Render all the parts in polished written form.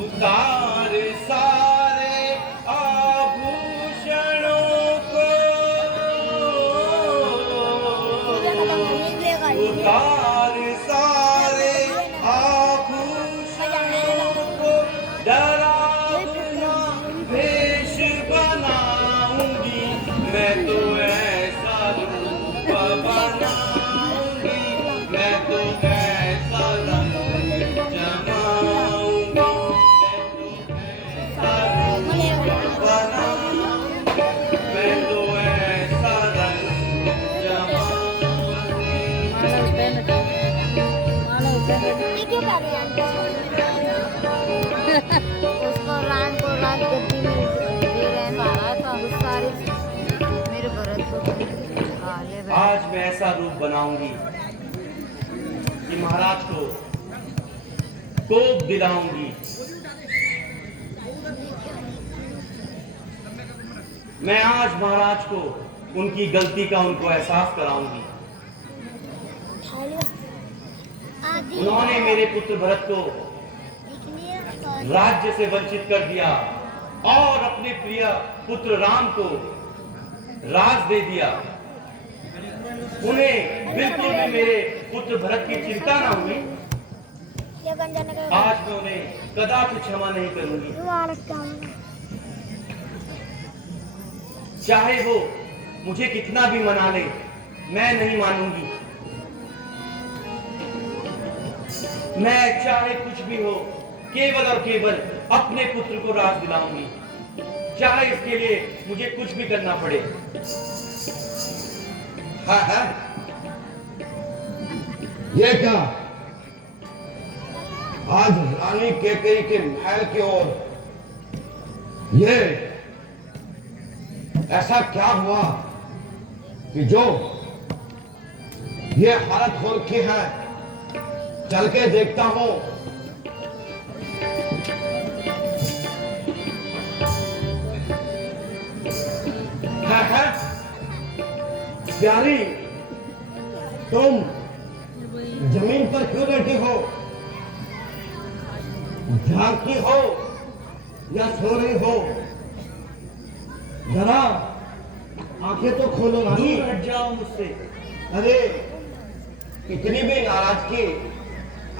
उतार सारे आभूषणों को, उतार सारे आभूषणों को, डरावना भेष बनाऊंगी मैं तो, ऐसा रूप बनाऊंगी मैं तो, ऐसा रंग जमाऊंगी मैं तो, ऐसा रंग जमाऊंगी। उसको रात गद्दी में दे रहे हैं महाराज, तो सारे मेरे भरत को आज मैं ऐसा रूप बनाऊंगी कि महाराज को कोप दिलाऊंगी। मैं आज महाराज को उनकी गलती का उनको एहसास कराऊंगी। उन्होंने मेरे पुत्र भरत को राज्य से वंचित कर दिया और अपने प्रिय पुत्र राम को राज दे दिया। उन्हें बिल्कुल भी मेरे पुत्र भरत की चिंता ना हुई। आज मैं उन्हें कदापि क्षमा नहीं करूंगी। चाहे वो मुझे कितना भी मना ले, मैं नहीं मानूंगी। मैं चाहे कुछ भी हो, केवल और केवल अपने पुत्र को राज दिलाऊंगी, चाहे इसके लिए मुझे कुछ भी करना पड़े। हाँ हाँ, ये क्या? आज रानी कैकेयी के महल की ओर ये ऐसा क्या हुआ कि जो ये हालत हो रखी है? चल के देखता हूं। है प्यारी, तुम जमीन पर क्यों बैठी हो? जागती हो या सो रही हो? जरा आंखें तो खोलो रानी। दूर हट जाओ मुझसे। अरे इतनी भी नाराजगी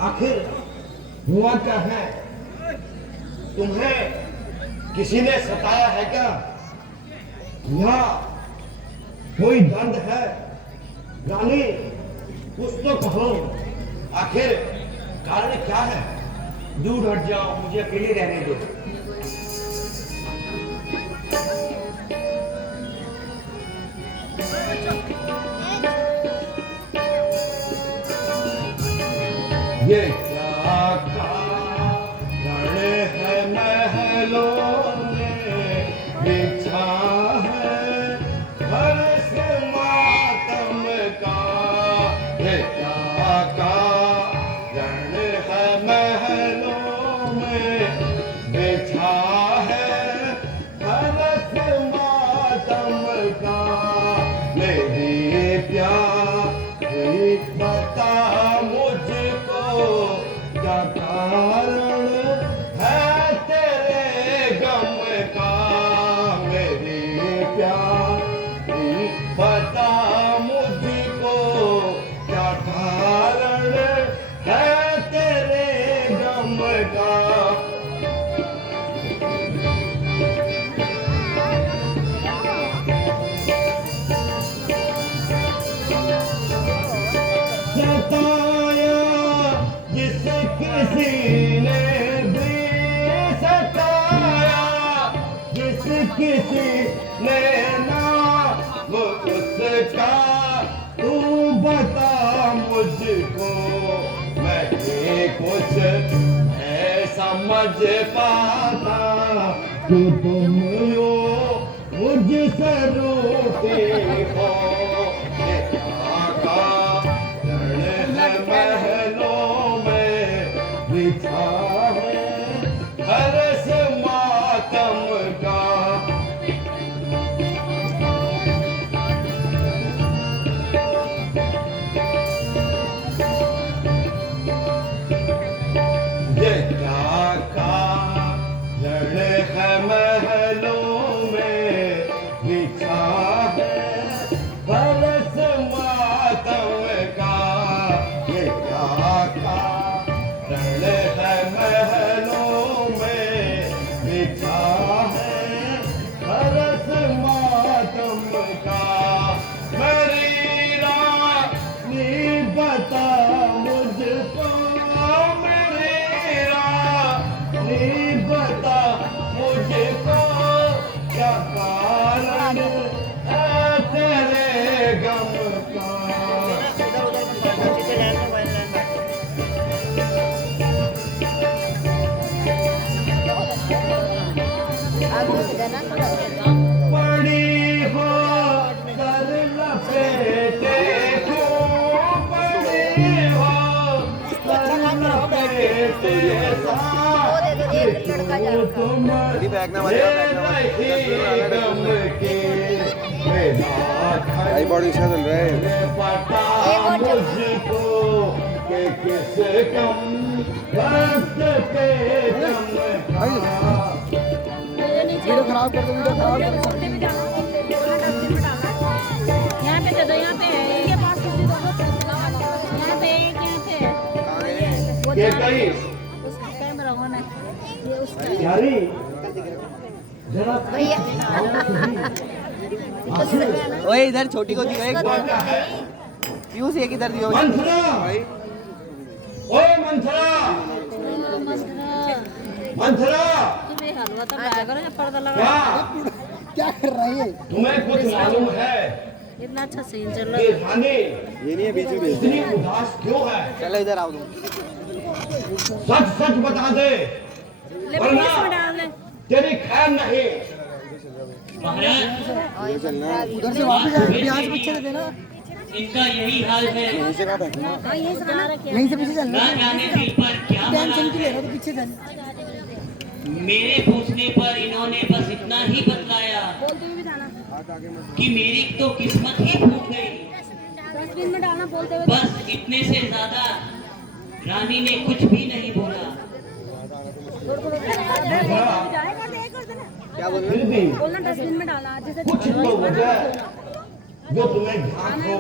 आखिर हुआ क्या है? तुम्हें किसी ने सताया है क्या? या कोई दर्द है? रानी कुछ तो कहो, आखिर कारण क्या है? दूर हट जाओ, मुझे अकेले रहने दो। ये क्या कारण है महलों में बिछा है हर्ष मातम का? ये क्या कारण है महलों में बिछा है हर्ष मातम का? मेरी प्यारी बता मुझको क्या कारण है तेरे गम का? मेरी प्यारी बता मुझको क्या कारण है तेरे गम का? सताया जिस किसी ने भी सताया, जिस किसी ने ना वो उसका तू बता मुझको। मैं ये कुछ है समझ पाता कि तुम यो मुझसे रूठी हो। ये क्या कारण है महलों में बिछा है हर्ष मातम का? ये क्या लड़का जा रखा तुम भाई बॉडी इसका चल रहा है। एक और चप्पल। मुझको के किस कम वक्त पे कम वीडियो खराब कर दो, वीडियो खराब कर दो। यहाँ पे दे दो, यहाँ पे है इसके पास यहाँ पे एक यहाँ पे है। वो के जा रहा है। कई उसका कैमरा होना है ये उसका यारी जरा भैया ओए इधर छोटी को दियो एक क्या है पीयूष एक इधर दियो मंथरा भाई। ओए मंथरा मंथरा तुम्हें हलवा तो लाया करो जब पर्दा लगा। क्या क्या कर रही है? तुम्हें कुछ मालूम है इतना अच्छा सीन चल रहा कि है। रानी ये नहीं है बीच में भेज इतनी उदास क्यों है? चलो इधर आओ तुम। सच सच बता दे ले वरना पुलिस में डाल दे। तेरी खैर नहीं। उधर से वापस जाओ, यहाँ से पीछे से देना। इनका यही हाल है। यहीं से कहाँ बैठना? हाँ यही सना रखे यहीं से पीछे चलना। ना जाने दिल पर क्या टेंशन मरा क्यों ले रहा? तो पीछे चल। मेरे पूछने पर इन्होंने बस इतना ही बतलाया बोलते हुए भी जाना। कि मेरी तो किस्मत ही फूट गई। डस्टबिन में डालना बोलते हुए। बस इतने से ज्यादा रानी ने कुछ भी नहीं बोला। क्या बोल रहे फिर भी बोलना डस्टबिन में डालना जैसे कुछ तो वजह जो तुम्हें घात हो,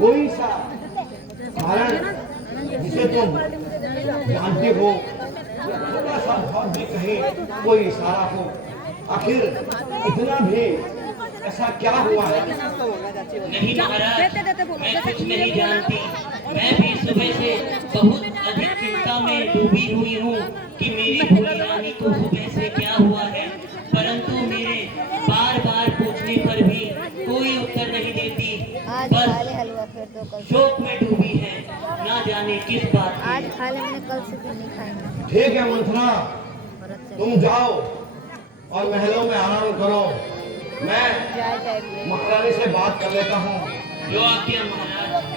कोई सा कारण जिसे तुम जानते हो, थोड़ा सा बहुत भी कहीं कोई इशारा हो, आखिर इतना भी ऐसा क्या हुआ है? नहीं महाराज, मैं कुछ नहीं जानती। मैं भी सुबह से बहुत अधिक चिंता में डूबी हुई हूँ कि मेरी भोली रानी को सुबह से क्या हुआ है, परंतु मेरे बार बार पूछने पर भी कोई उत्तर नहीं देती। आज बस खा ले हलवा फिर तो कल से। शोक में डूबी है, ना जाने किस बात आज की। खा ले, मैंने कल से फिर नहीं खाएंगे। ठीक है मंथरा, व्रत चल तुम जाओ और महलों में आराम करो। मैं जाए जाए भी। महारानी से बात कर लेता हूँ। जो आज्ञा महाराज।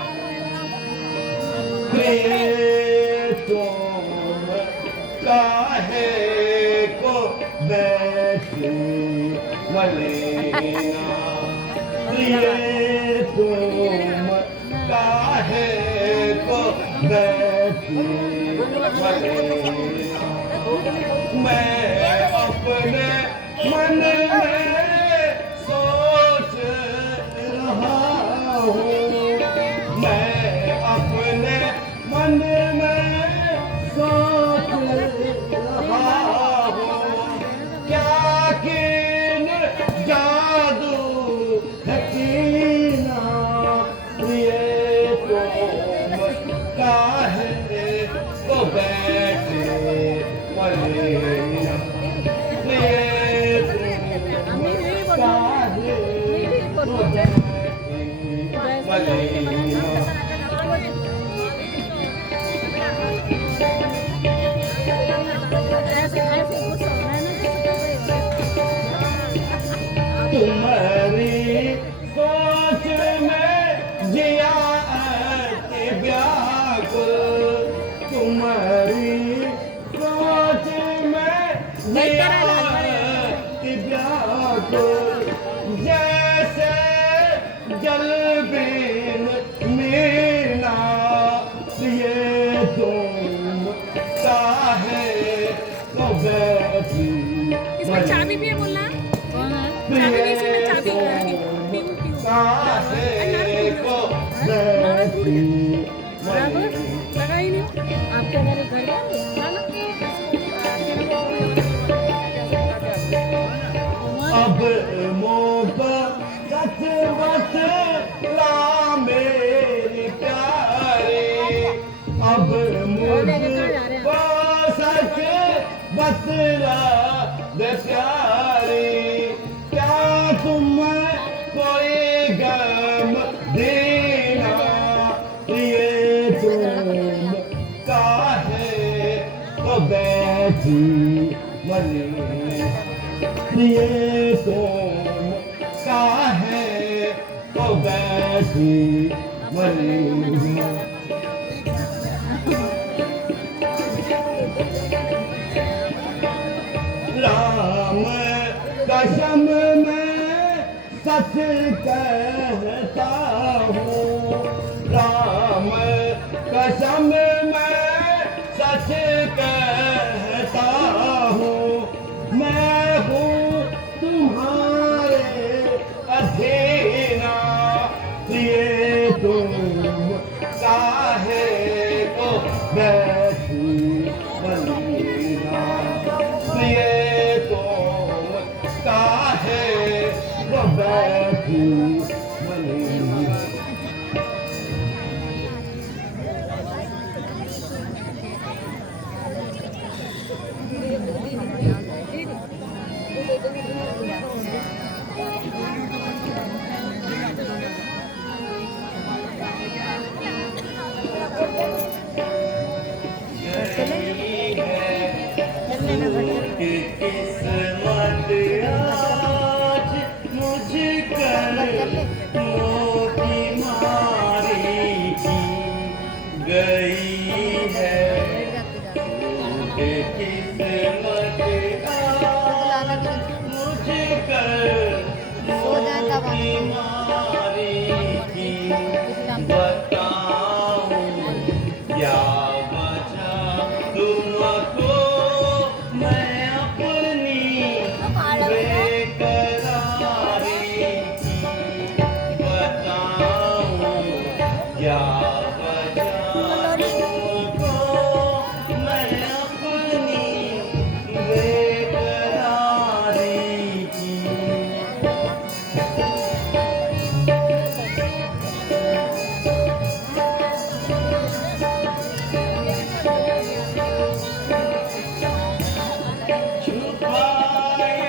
तुम काहे को बैठी मलेना, तुम काहे को बैठी मलेना। मैं अपने मन में सोच रहा हूँ, मैं अपने मन में सोच रहा हूँ, क्या किन जादू है कीना, ये तुम काहे को बैठे मलेना, ये तुम काहे को बैठे मलेना। तुम्हारी सोच में जिया अति व्याकुल, तुम्हारी सोच में जिया अति व्याकुल, जैसे जल बिन मीना, ये तुम काहे को बैठी इसमें चाबी भी है बोलना। चाबी नहीं, इसमें चाबी है। काहे को बैठी लगा ही नहीं। आपके घर घर अब मोको सच बतला मेरी प्यारी, अब मुझको सच बतला दे प्यारी, क्या तुम कोई गम देना, ये तुम काहे को बैठी मलेना, ये तुम काहे को बैठी मलेना। सच कहता हूँ, राम कसम मैं सच कहता हूँ, मैं हूँ तुम्हारे अधीना, प्रिय तुम काहे को बैठी बलीना, प्रिय तुम काहे को बैठी बलीना। किस्मत आज मुझकर मोती मारी की गई है, किस्मत आज मुझकर मोती मारी की, बताऊं क्या वजह तुमको मैं अपनी बेकरारी की, बताऊं क्या वजह तुमको मैं अपनी बेकरारी की। छुपाई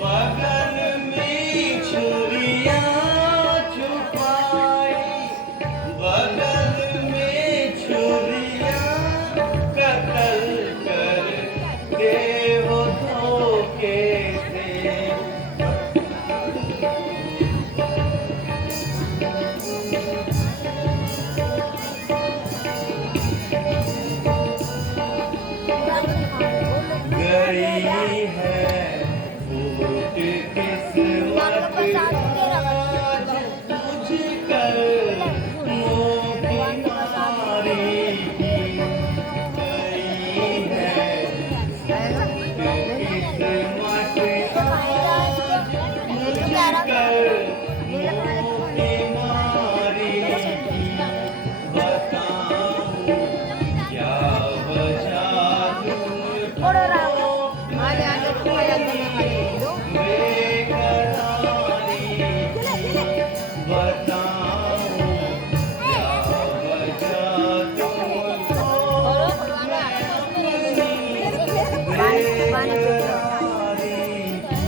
बगल में छुरियां, छुपाई बगल में छुरियां, कत्ल करते हो धोखे से। गई है फूट किस्मत आज मुझकर मोती मारी की, गई है फूट किस्मत आज मुझकर मोती मारी की, बताऊं क्या वजह तुमको आगे आगे खोया दो बेकरारी की, बताऊं क्या वजह तुमको मैं अपनी बेकरारी की।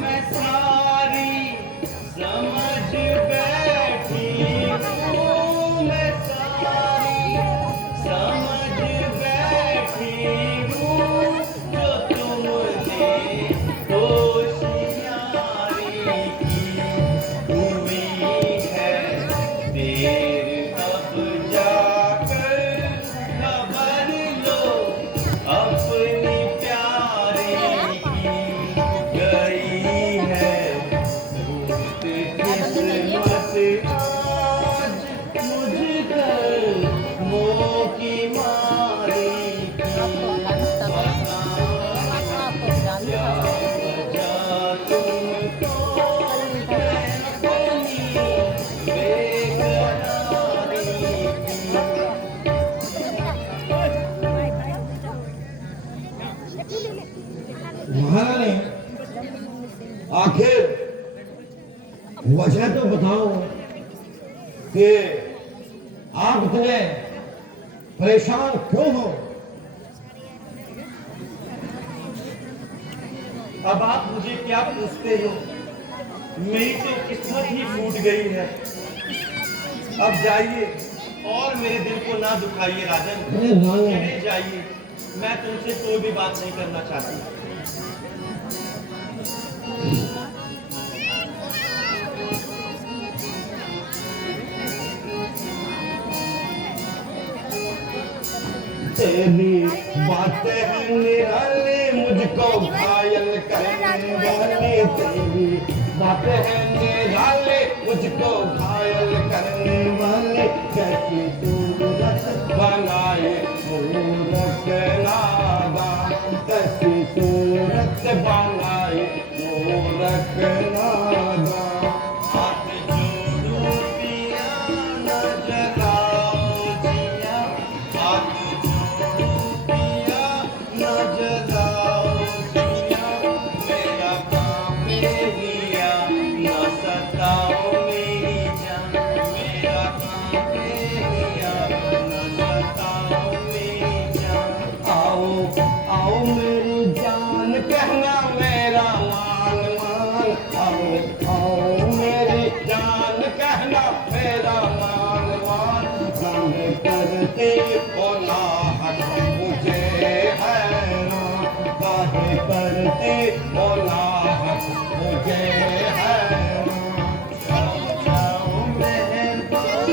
मैं सारी समझ बैठी हूँ, मैं सारी समझ बैठी हूँ, जो तुमने होशियारी की, हुई है देर अब जाकर खबर लो अपनी प्यारी की, गई है फूट किस्मत आज मुझकर मोती मारी की, क्या वजह तुमको मैं अपनी बेकरारी की। महारानी आखिर वजह तो बताओ कि आप इतने परेशान क्यों हो? अब आप मुझे क्या पूछते हो? मेरी तो किस्मत ही फूट गई है। अब जाइए और मेरे दिल को ना दुखाइए राजन, अरे राजन। चले जाइए, मैं तुमसे कोई भी बात नहीं करना चाहती। तेरी बातें हैं निराली मुझको घायल करने वाली तेरी बातें हैं निराली मुझको घायल करने वाली कैसी सूरत बनाए मूरत नादान कैसी सूरत बनाए मूरत नादान हाथ जोड़ो पिया न जलाओ जिया हाथ जोड़ो पिया न जलाओ जिया मेरा काम हिया न सताओ मेरी जान मेरा काम हिया न सताओ मेरी जान आओ आओ मेरी जान कहना मेरा मान मान आओ आओ मेरी जान कहना मेरा मान मान जाने करते हो ना मुझे हैरान काहे करते हो ना मुझे हैरान जाओ मेहरबान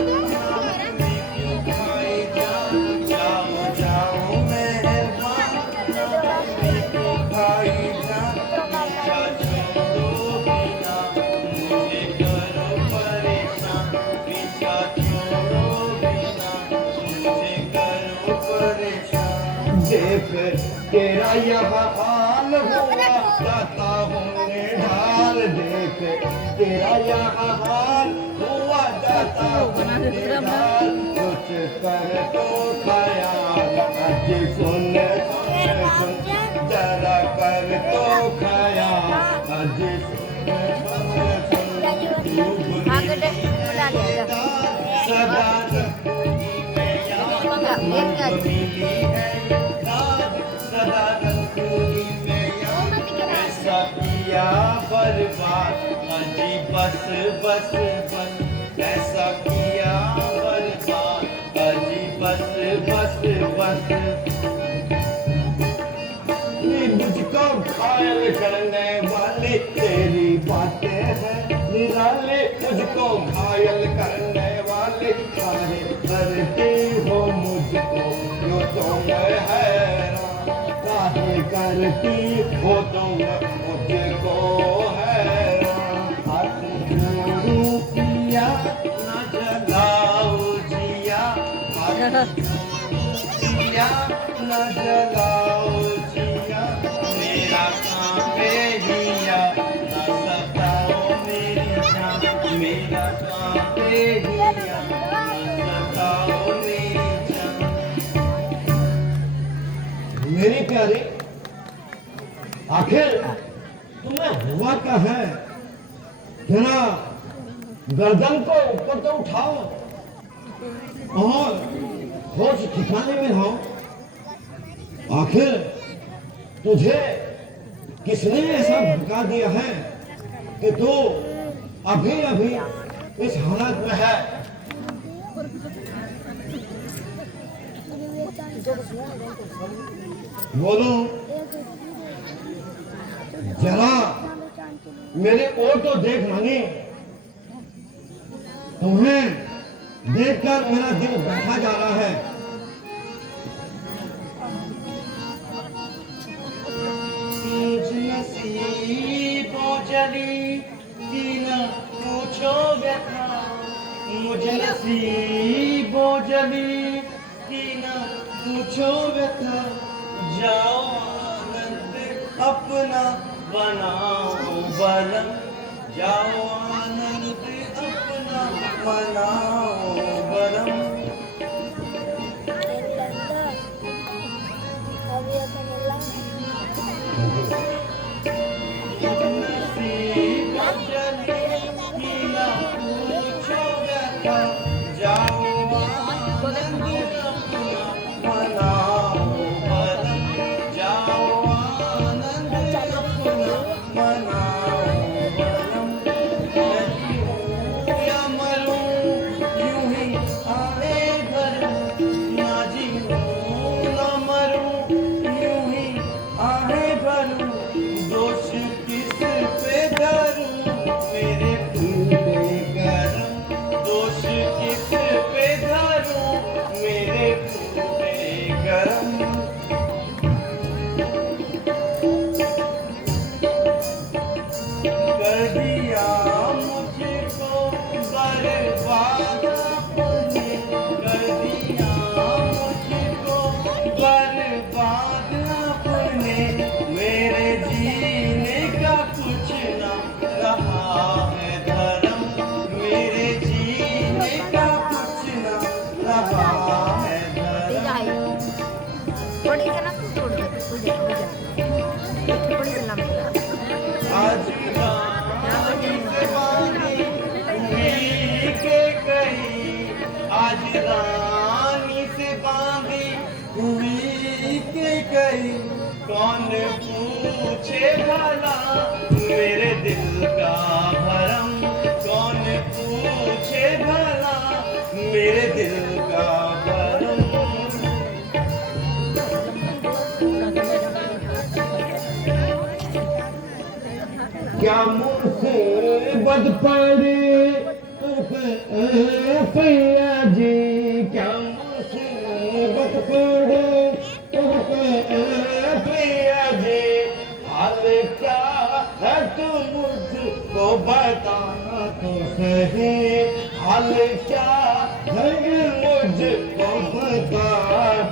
भाई जान जाओ जाओ मेहरबान भाई जान पीछा छोड़ो बिना मुझे करो परेशान पीछा छोड़ो बिना मुझे करो परेशान देख तेरा यह हाल हुआ जाता हूँ ढाल देख तेरा यह हाल हुआ जाता हूँ ढाल कुछ कर तो खयाल आज सुन सुन सुन जरा कर तो खयाल आज सुन सुन सुन आगे बुला लिया सदा रखूंगी मैं याद मिली है याद सदा रखूंगी मैं याद ऐसा किया बर्बाद अजी बस बस बस ऐसा किया बर्बाद अजी बस बस बस मुझको घायल करने वाली तेरी बातें हैं निराली मुझको घायल करने वाली काहे करती हो मुझको जो तुम हैरान काहे करती हो तुम मुझको हैरान हाथ जोड़ू पिया न जलाओ जिया हाथ जिया न जलाओ जिया मेरा काम हिया न सताओ मेरी जान मेरा काम हिया न सताओ मेरी जान मेरी प्यारी आखिर तुम्हें हुआ क्या है जरा गर्दन को ऊपर तो उठाओ और होश ठिकाने में हो आखिर तुझे किसने ऐसा भड़का दिया है कि तू अभी अभी इस हालत में है बोलो जरा मेरे ओर तो देख रानी तुम्हें देखकर मेरा दिल बैठा जा रहा है मुझ नसीबों जली की न पूछो व्यथा मुझ नसीबों जली की न पूछो व्यथा जाओ आनंद अपना बनाओ बलम जाओ आनंद अपना बनाओ बलम दोष किस पे धरूं मेरे फूटे गरम दोष किस पे धरूं मेरे फूटे गरम पूछे भला मेरे दिल का भरम, कौन पूछे भला मेरे दिल का भरम। क्या मुसीबत पड़ी पिया जी, क्या मुसीबत पड़ी पिया जी, हाल क्या है तू मुझको बताना तो सही, हाल क्या है मुझको बता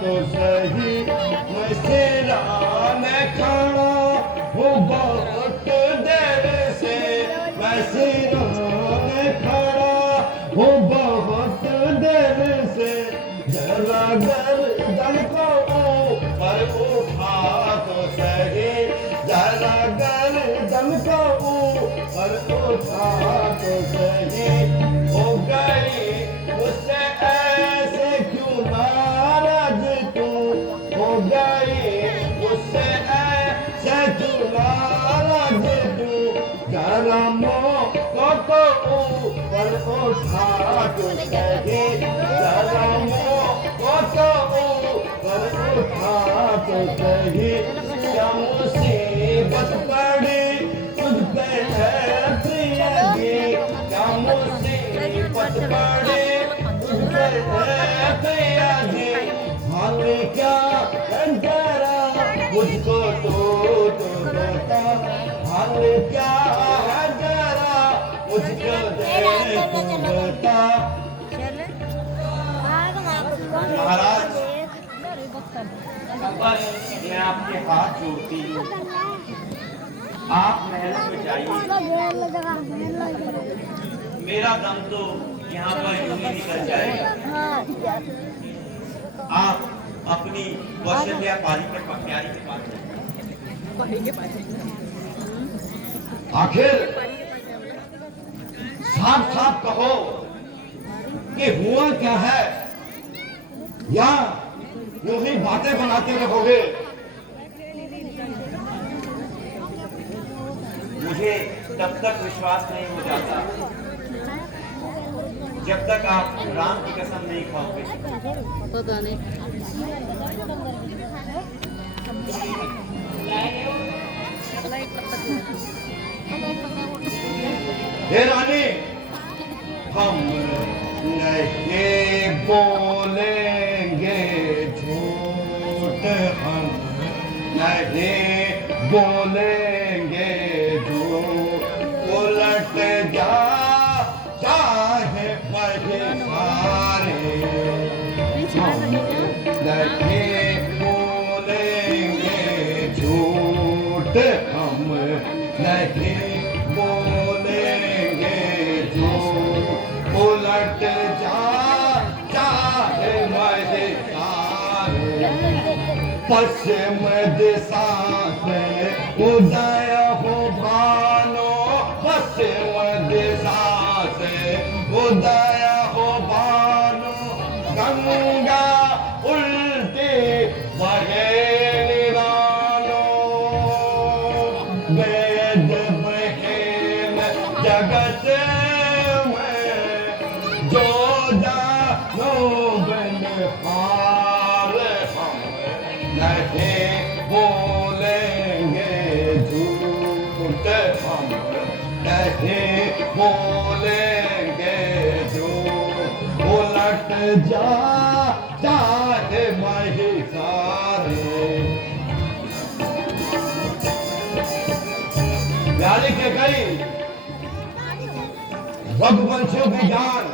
तो सही। मैं सिराने खड़ा हूँ बहुत देर से, मैं सिराने खड़ा हूँ बहुत देर से, जरा गर्दन को ऊपर उठा तो सही, जरा गर्दन को ऊपर उठा तो सही। हो गई मुझसे ऐसे क्यों नाराज तू, हो गई मुझसे ऐसे क्यों नाराज तू, जरा मौका तो ऊपर उठा तो सही, जरा मौका तो ऊपर उठा तो सही। क्या मुसीबत पड़ी तुझ पे है प्रिया जी, क्या मुसीबत पड़ी तुझ पे है प्रिया जी, हाल क्या है जरा मुझको तो बता, हाल क्या है जरा मुझको बता। महाराज बस मैं आपके हाथ जोड़ती हूँ, आप महल में जाइए, मेरा दम तो यहाँ पर यूं ही निकल जाएगा। आप अपनी कौशल्या पारी के प्यारी के पास आखिर साफ साफ कहो कि हुआ क्या है, या यूं ही बातें बनाते रहोगे। मुझे तब तक विश्वास नहीं हो जाता जब तक आप राम की कसम नहीं खाओगे। पता नहीं। हे रानी, हम नहीं बोलेंगे झूठ, हम नहीं बोलेंगे झूठ, उलट जा चाहे बड़े सारे, हम नहीं बोलेंगे झूठ, हम नहीं बोलेंगे झूठ, उलट जा चाहे मेरे सारे। पश्चिम दिशा से उदय हो भानो, पश्चिम दिशा से उदय हो भानो, गंगा उल्टी बहे निरानो, वेद बहेन जगत में जो जानो बन हार, हम नहीं बोलेंगे झूठ, हम नहीं बोलेंगे झूठ, उलट जा चाहे महिसारे। प्यारी के कई रघुवंशियों की जान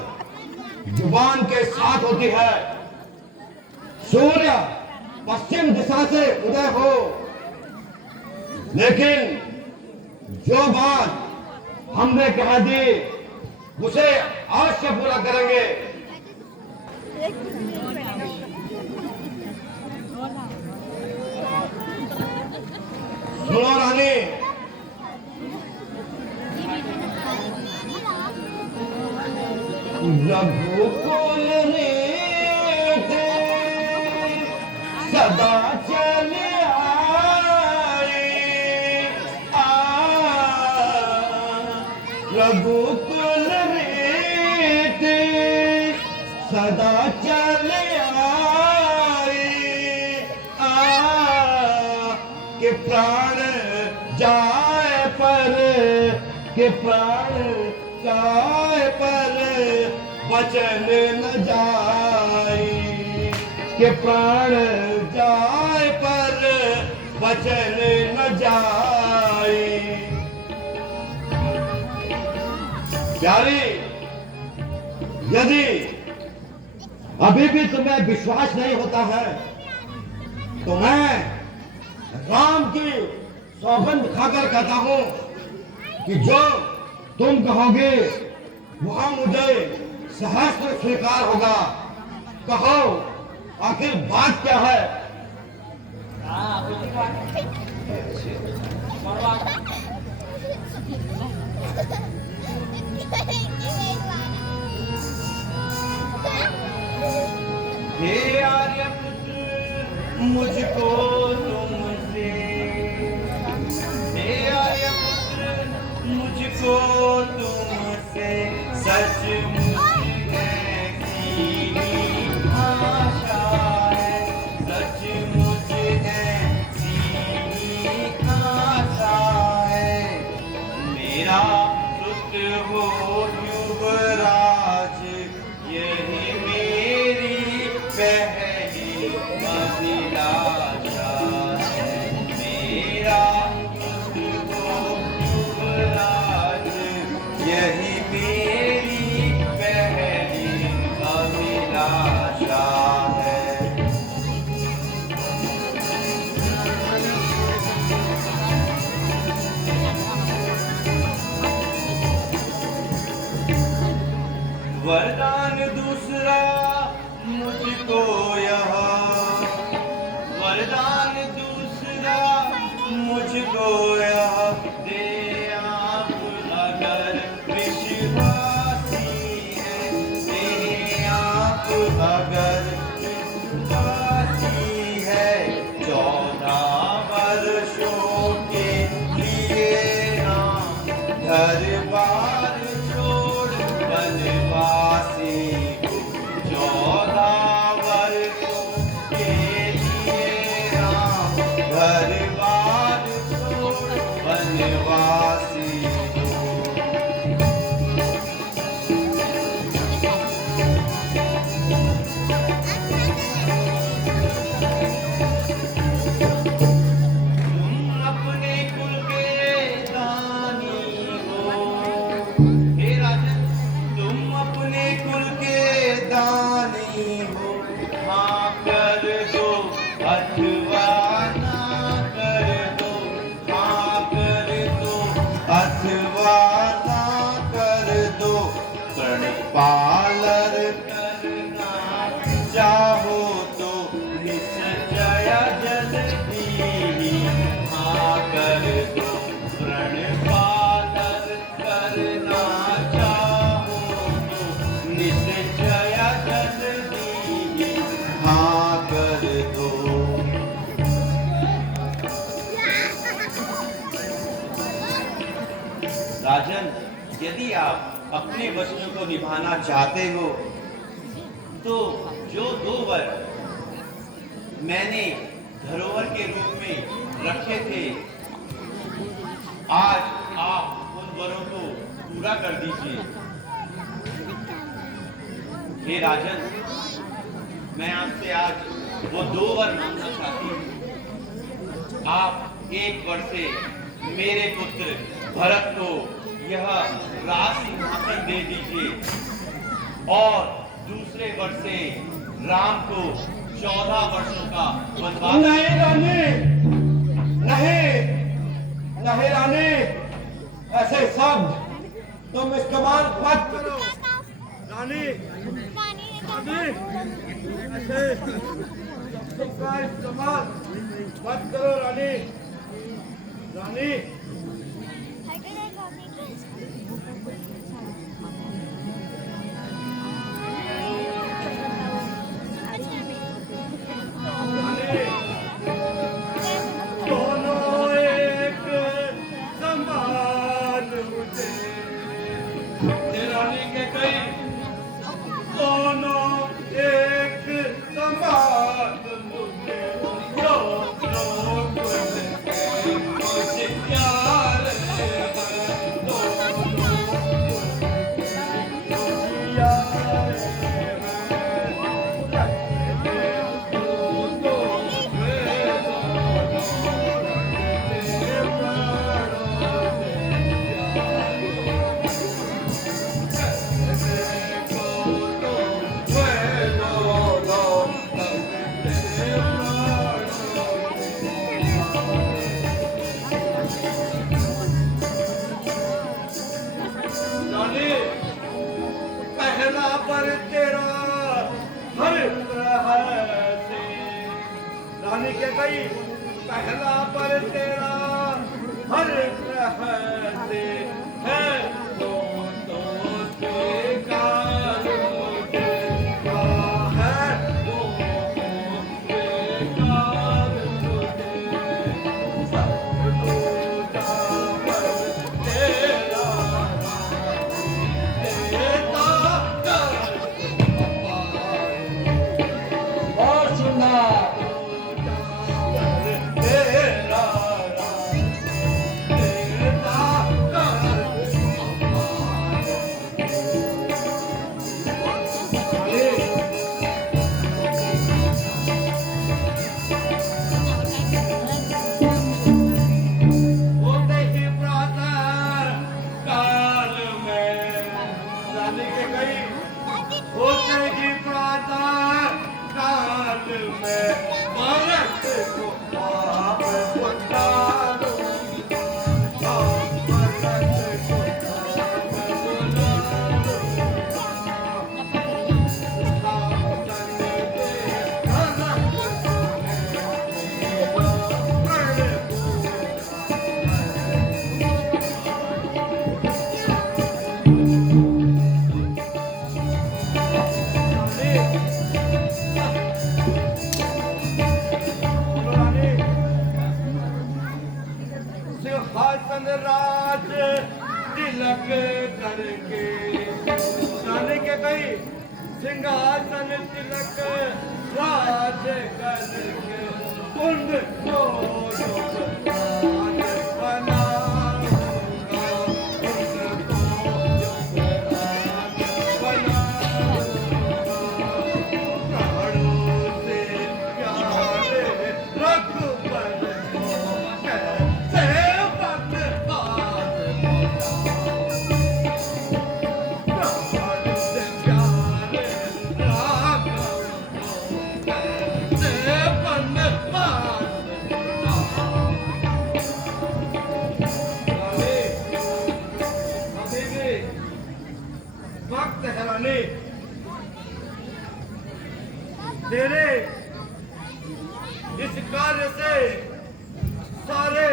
जुबान के साथ होती है। सूर्य पश्चिम दिशा से उदय हो, लेकिन जो बात हमने कह दी उसे अवश्य पूरा करेंगे। सुनो रानी, रघुकुल रीत सदा चले आए, रघुकुल रीत सदा चले आए के प्राण जाए पर के प्राण जाए पर वचन न जाए के प्राण जाए पर वचन न जाए। प्यारी, यदि अभी भी तुम्हें विश्वास नहीं होता है तो मैं राम की सौगंध खाकर कहता हूं कि जो तुम कहोगे वह मुझे सहस्त्र स्वीकार होगा। कहो आखिर बात क्या है? हे आर्यपुत्र मुझको तुमसे, हे आर्यपुत्र मुझको तुमसे सचमुच ऐसी आशा है, सचमुच ऐसी आशा है। मेरा पुत्र हो युवराज यही मेरी पहली अभिलाषा है। मेरा पुत्र हो युवराज यही मेरी पहली अभिलाषा है। वरदान दूसरा मुझको यहाँ, वरदान दूसरा मुझको यहाँ दे आप अगर विश्वासी है, दे आप अगर विश्वासी है। 14 वर्षों के लिए राम घर बार छोड़ वनवासी को, 14 वर्षों के लिए राम घर बार छोड़ वनवासी को। तुम अपने कुल के दानी हो, हे राजन तुम अपने कुल के दानी हो। हाँ कर दो अथवा ना कर दो, हाँ कर दो अथवा ना कर दो। प्रणपालर करना चाहो तो निश्चय जल्दी ही हाँ कर दो। प्रणपालर करना चाहो तो निश्चय जल्दी ही हाँ कर दो। राजन, यदि आप अपने वचनों को निभाना चाहते हो तो जो 2 वर मैंने धरोहर के रूप में रखे थे, आज आप उन वरों को पूरा कर दीजिए। हे राजन, मैं आपसे आज वो 2 वर मांगना चाहती हूँ। आप 1 वर से मेरे पुत्र भरत को यह राज सिंहासन दे दीजिए और दूसरे वर से राम को 14 वर्षों का वनवास। नहीं रानी, नहीं नहीं रानी, ऐसे शब्द तुम इस्तेमाल मत करो रानी। रानी ऐसे शब्दों का इस्तेमाल मत करो रानी। रानी दोनों एक समान मुझे रानी के कई दोनों एक समान मुझे मुझे प्यार पहला पर तेरा हर से रानी के गई पहला पर तेरा हर से है तो स्वीकार मुझे है तो स्वीकार मुझे सब दूजा पर तेरा और सुनना होते ही प्रातः काल में रानी के गई होते ही प्रातः काल में भरत को पाप उतारूंगा भरत को पाप उतारूंगा शासन दे भरत सिंहासन राज तिलक करके रानी के कई सिंहासन तिलक राज करके कुंड को बनाऊंगा कुंड को बनाऊंगा प्राणों से प्यारे रघुबर को कैसे बर्बाद प्राणों से प्यारे राघव को कैसे बर्बाद अभी भी वक्त है रानी तेरे इस कार्य से सारे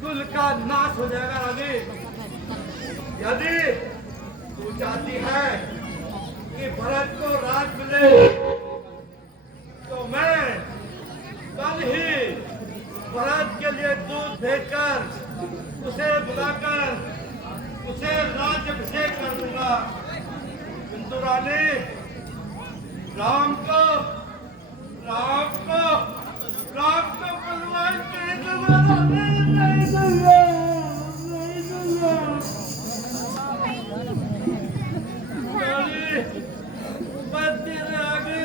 कुल का नाश हो जाएगा रानी यदि तू चाहती है कि भरत को राज मिले तो मैं कल ही भरत के लिए दूध भेजकर उसे बुलाकर उसे राज्याभिषेक कर दूंगा किंतु रानी राम को बलवान नहीं दूंगा नहीं दूंगा मैं तेरे आगे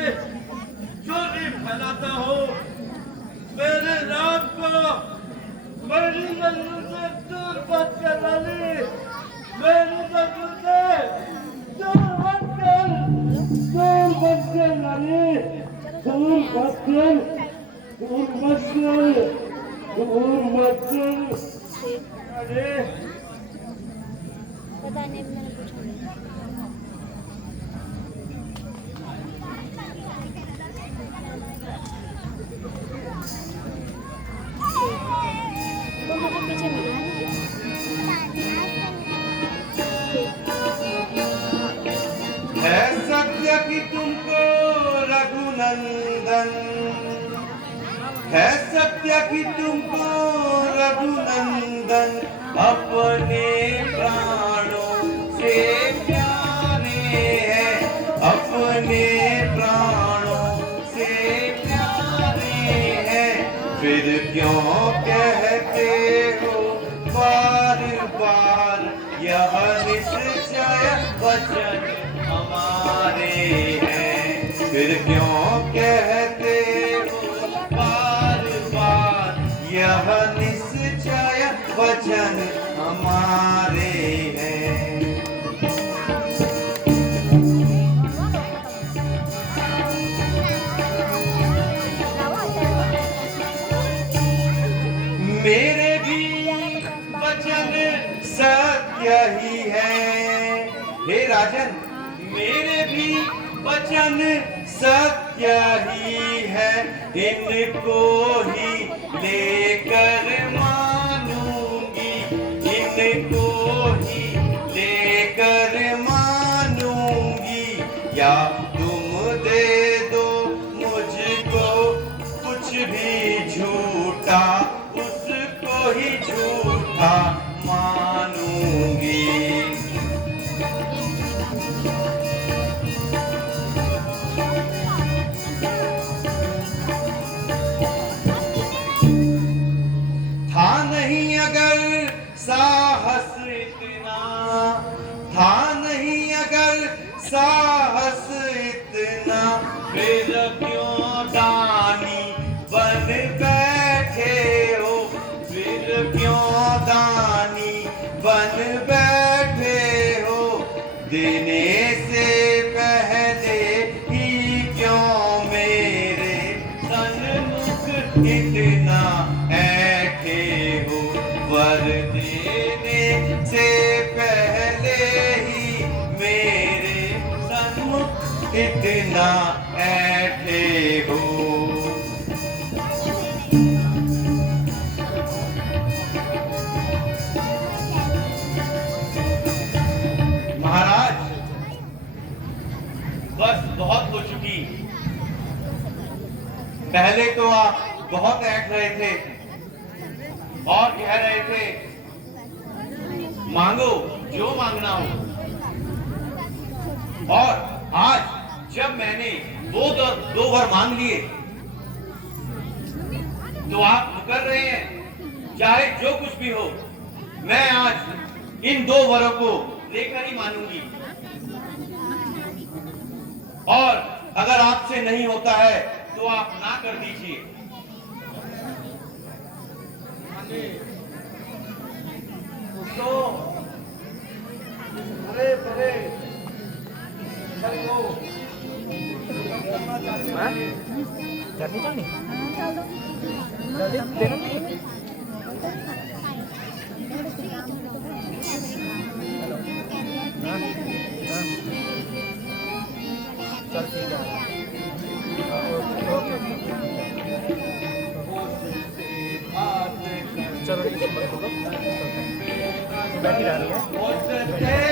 चोरी फैलाता हूँ मेरे राम को मेरी नजर से दूर मत कर रानी मेरी नजर से दूर मत कर रानी दूर मत कर अरे पता नहीं मैंने पूछा नहीं वो मुझे पीछे मिला है सत्य कि तुमको रघुनंदन है सत्य कि तुमको रघुनंदन अपने प्राणों से प्यारे हैं, अपने प्राणों से प्यारे हैं, फिर क्यों कहते हो बार बार यह निश्चय वचन हमारे हैं, फिर क्यों कहते हो बार बार यह निश्चय वचन हमारे हैं। मेरे भी वचन सत्य ही है, हे राजन, मेरे भी वचन सत्य ही है, इनको ही लेकर मानूंगी, इनको ही लेकर मानूंगी, या तुम दे दो मुझको कुछ भी झूठा, उसको ही झूठा मानूंगी। था नहीं अगर साहस इतना, था नहीं अगर साहस इतना, फिर क्यों दानी बन बैठे हो, फिर क्यों दानी बन बैठे हो, देने से पहले ही क्यों मेरे सन्मुख इतना ऐठे हो, वर देने से पहले ही मेरे सन्मुख इतना ऐठे हो। महाराज, बस बहुत हो चुकी। पहले तो आप बहुत ऐठ रहे थे और कह रहे थे मांगो जो मांगना हो, और आज जब मैंने दो वर मांग लिए तो आप मुकर रहे हैं। चाहे जो कुछ भी हो, मैं आज इन 2 वरों को लेकर ही मानूंगी, और अगर आपसे नहीं होता है तो आप ना कर दीजिए। तो अरे बड़े चलनी चलनी चल ठीक है, ओके चलो बैठी रह रही है।